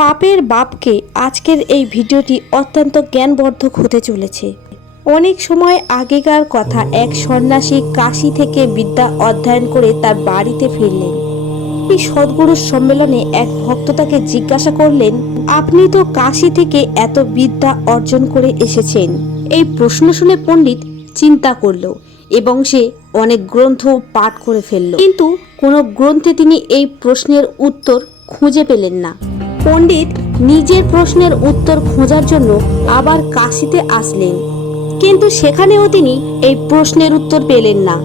পাপের বাপকে আজকের এই ভিডিওটি অত্যন্ত জ্ঞানবর্ধক হতে চলেছে। অনেক সময় আগেকার কথা এক সন্ন্যাসী কাশি থেকে বিদ্যা অধ্যয়ন করে তার বাড়িতে ফিরলেন। এই সদ্গুরুর সম্মেলনে এক ভক্ত তাকে জিজ্ঞাসা করলেন, আপনি তো কাশি থেকে এত বিদ্যা অর্জন করে এসেছেন? এই প্রশ্ন শুনে পণ্ডিত চিন্তা করল এবং সে অনেক গ্রন্থ পাঠ করে ফেলল। কিন্তু কোনো গ্রন্থে তিনি এই প্রশ্নের উত্তর খুঁজে পেলেন না। পণ্ডিত নিজের প্রশ্নের উত্তর খোঁজার জন্য আবার কাশিতে আসলেন। কিন্তু সেখানেও তিনি এই প্রশ্নের উত্তর পেলেন না।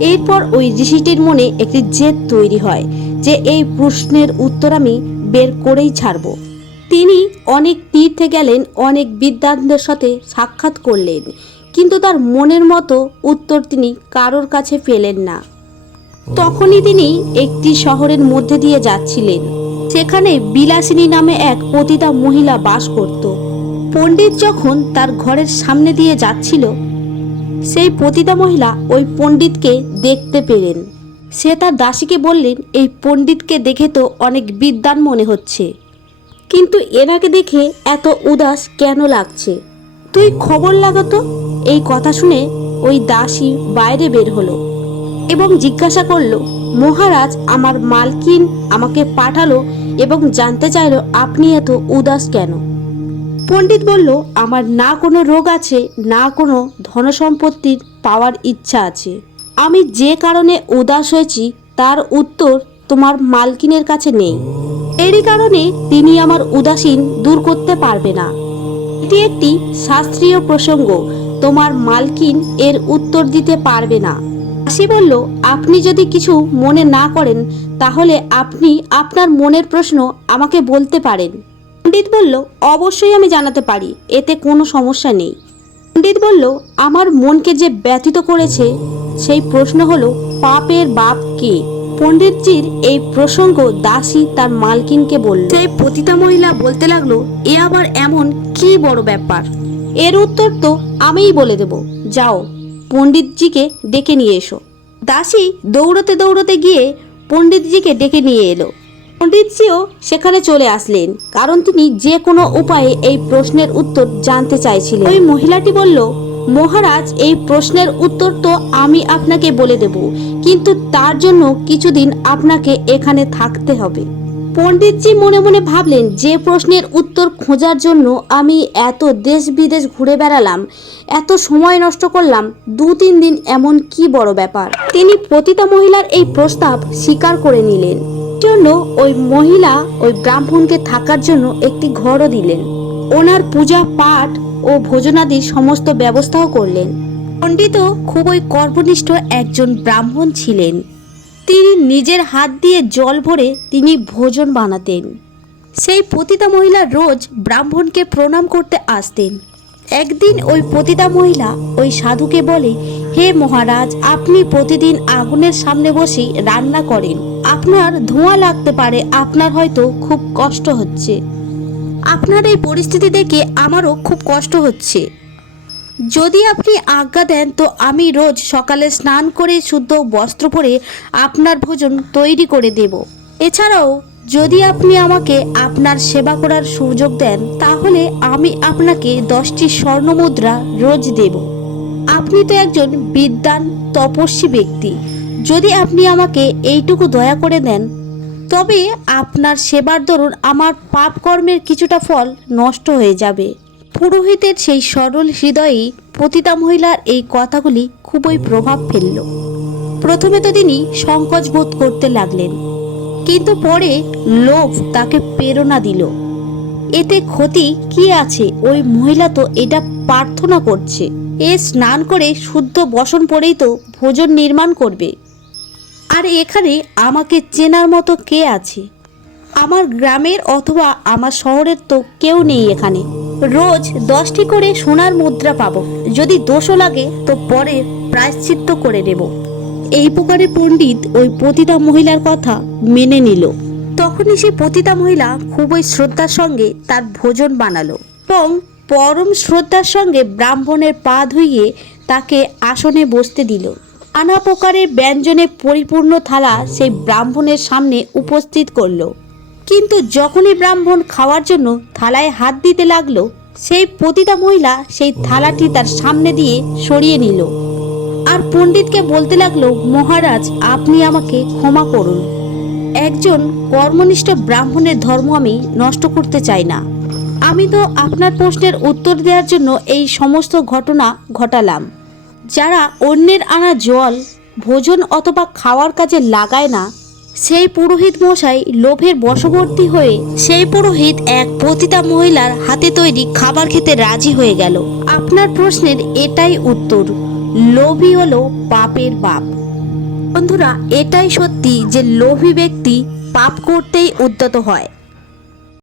এরপর ওই ঋষিটির মনে একটি জেদ তৈরি হয় যে এই প্রশ্নের উত্তর আমি বের করেই ছাড়ব। তিনি অনেক তীর্থে গেলেন অনেক বিদ্যানদের সাথে সাক্ষাৎ করলেন কিন্তু তার মনের মতো উত্তর তিনি কারোর কাছে পেলেন না। তখনই তিনি একটি শহরের মধ্যে দিয়ে যাচ্ছিলেন। সেখানে বিলাসিনী নামে এক পতিতা মহিলা বাস করত। পণ্ডিত যখন তার ঘরের সামনে দিয়ে যাচ্ছিল, সেই পতিতা মহিলা ওই পণ্ডিতকে দেখতে পেলেন। সে তার দাসীকে বললেন, এই পণ্ডিতকে দেখে তো অনেক বিদ্বান মনে হচ্ছে। কিন্তু এনাকে দেখে এত উদাস কেন লাগছে? তুই খবর লাগাতো এই কথা শুনে ওই দাসী বাইরে বের হলো এবং জিজ্ঞাসা করল মহারাজ আমার মালকিন আমাকে পাঠালো এবং জানতে চাইলো আপনি এত উদাস কেন? পণ্ডিত বলল, আমার না কোনো রোগ আছে, না কোনো ধনসম্পত্তির পাওয়ার ইচ্ছা আছে। আমি যে কারণে উদাস হয়েছি, তার উত্তর তোমার মালকিনের কাছে নেই। এরই কারণে তিনি আমার উদাসীন দূর করতে পারবে না। এটি একটি শাস্ত্রীয় প্রসঙ্গ, তোমার মালকিন এর উত্তর দিতে পারবে না। দাসী বলল আপনি যদি কিছু মনে না করেন তাহলে আপনি আপনার মনের প্রশ্ন আমাকে বলতে পারেন। পণ্ডিত বলল অবশ্যই আমি জানাতে পারি এতে কোনো সমস্যা নেই। পণ্ডিত বলল আমার মনকে যে ব্যথিত করেছে সেই প্রশ্ন হলো পাপের বাপ কে? পণ্ডিতজির এই প্রসঙ্গ দাসী তার মালকিনকে বলল সেই পতিতা মহিলা বলতে লাগল এ আবার এমন কি বড় ব্যাপার? এর উত্তর তো আমিই বলে দেব। যাও। পণ্ডিতজিকে ডেকে নিয়ে এসো। দাসী দৌড়তে দৌড়তে গিয়ে পণ্ডিতজিকে ডেকে নিয়ে এলো। পণ্ডিতজিও সেখানে চলে আসলেন, কারণ তিনি যে কোনো উপায়ে এই প্রশ্নের উত্তর জানতে চাইছিলেন। ওই মহিলাটি বলল, মহারাজ, এই প্রশ্নের উত্তর তো আমি আপনাকে বলে দেব, কিন্তু তার জন্য কিছুদিন আপনাকে এখানে থাকতে হবে। পণ্ডিতজি মনে মনে ভাবলেন, যে প্রশ্নের উত্তর খোঁজার জন্য আমি এত দেশ বিদেশ ঘুরে বেড়ালাম, এত সময় নষ্ট করলাম দু তিন দিন এমন কি বড় ব্যাপার? তিনি পতিতা মহিলার এই প্রস্তাব স্বীকার করে নিলেন। জন্য ওই মহিলা ওই ব্রাহ্মণকে থাকার জন্য একটি ঘরও দিলেন। ওনার পূজা, পাঠ ও ভোজনাদির সমস্ত ব্যবস্থাও করলেন। পণ্ডিত খুবই কর্মনিষ্ঠ একজন ব্রাহ্মণ ছিলেন। তিনি নিজের হাত দিয়ে জল ভরে তিনি ভোজন বানাতেন। সেই পতিতা মহিলা রোজ ব্রাহ্মণকে প্রণাম করতে আসতেন। একদিন ওই পতিতা মহিলা ওই সাধুকে বলে, হে মহারাজ, আপনি প্রতিদিন আগুনের সামনে বসে রান্না করেন। আপনার ধোঁয়া লাগতে পারে, আপনার হয়তো খুব কষ্ট হচ্ছে। আপনার এই পরিস্থিতি দেখে আমারও খুব কষ্ট হচ্ছে। যদি আপনি আজ্ঞা দেন, তো আমি রোজ সকালে স্নান করে শুদ্ধ বস্ত্র পরে আপনার ভোজন তৈরি করে দেব। এছাড়াও, যদি আপনি আমাকে আপনার সেবা করার সুযোগ দেন, তাহলে আমি আপনাকে দশটি স্বর্ণ মুদ্রা রোজ দেব। আপনি তো একজন বিদ্বান, তপস্বী ব্যক্তি। যদি আপনি আমাকে এইটুকু দয়া করে দেন, তবে আপনার সেবার দরুন আমার পাপ কর্মের কিছুটা ফল নষ্ট হয়ে যাবে। পুরোহিতের সেই সরল হৃদয়েই পতিতা মহিলার এই কথাগুলি খুবই প্রভাব ফেলল। প্রথমে তো তিনি সংকোচ বোধ করতে লাগলেন, কিন্তু পরে লোভ তাকে প্রেরণা দিল। এতে ক্ষতি কি আছে? ওই মহিলা তো এটা প্রার্থনা করছে। এ স্নান করে শুদ্ধ বসন পরেই তো ভোজন নির্মাণ করবে। আর এখানে আমাকে চেনার মতো কে আছে? আমার গ্রামের অথবা আমার শহরের তো কেউ নেই এখানে। রোজ দশটি করে সোনার মুদ্রা পাবো। যদি দোষও লাগে, তো পরে প্রায়শ্চিত্ত করে নেব। এই প্রকারে পণ্ডিত ওই পতিতা মহিলার কথা মেনে নিল। তখনই সে পতিতা মহিলা খুবই শ্রদ্ধার সঙ্গে তার ভোজন বানালো এবং পরম শ্রদ্ধার সঙ্গে ব্রাহ্মণের পা ধুইয়ে তাকে আসনে বসতে দিল। নানা প্রকারের ব্যঞ্জনে পরিপূর্ণ থালা সেই ব্রাহ্মণের সামনে উপস্থিত করল। কিন্তু যখনই ব্রাহ্মণ খাওয়ার জন্য থালায় হাত দিতে লাগল, সেই পতিতা মহিলা সেই থালাটি তার সামনে দিয়ে সরিয়ে নিল। আর পণ্ডিতকে বলতে লাগল, মহারাজ, আপনি আমাকে ক্ষমা করুন। একজন কর্মনিষ্ঠ ব্রাহ্মণের ধর্ম আমি নষ্ট করতে চাই না। আমি তো আপনার প্রশ্নের উত্তর দেওয়ার জন্য এই সমস্ত ঘটনা ঘটালাম। যারা অন্যের আনা জল, ভোজন অথবা খাওয়ার কাজে লাগায় না সেই পুরোহিত মশাই লোভের বশবর্তী হয়ে সেই পুরোহিত এক পতিতা মহিলার হাতে তৈরি খাবার খেতে রাজি হয়ে গেল। আপনার প্রশ্নের এটাই উত্তর, লোভী হলো পাপের বাপ। বন্ধুরা, এটাই সত্যি যে লোভী ব্যক্তি পাপ করতেই উদ্যত হয়।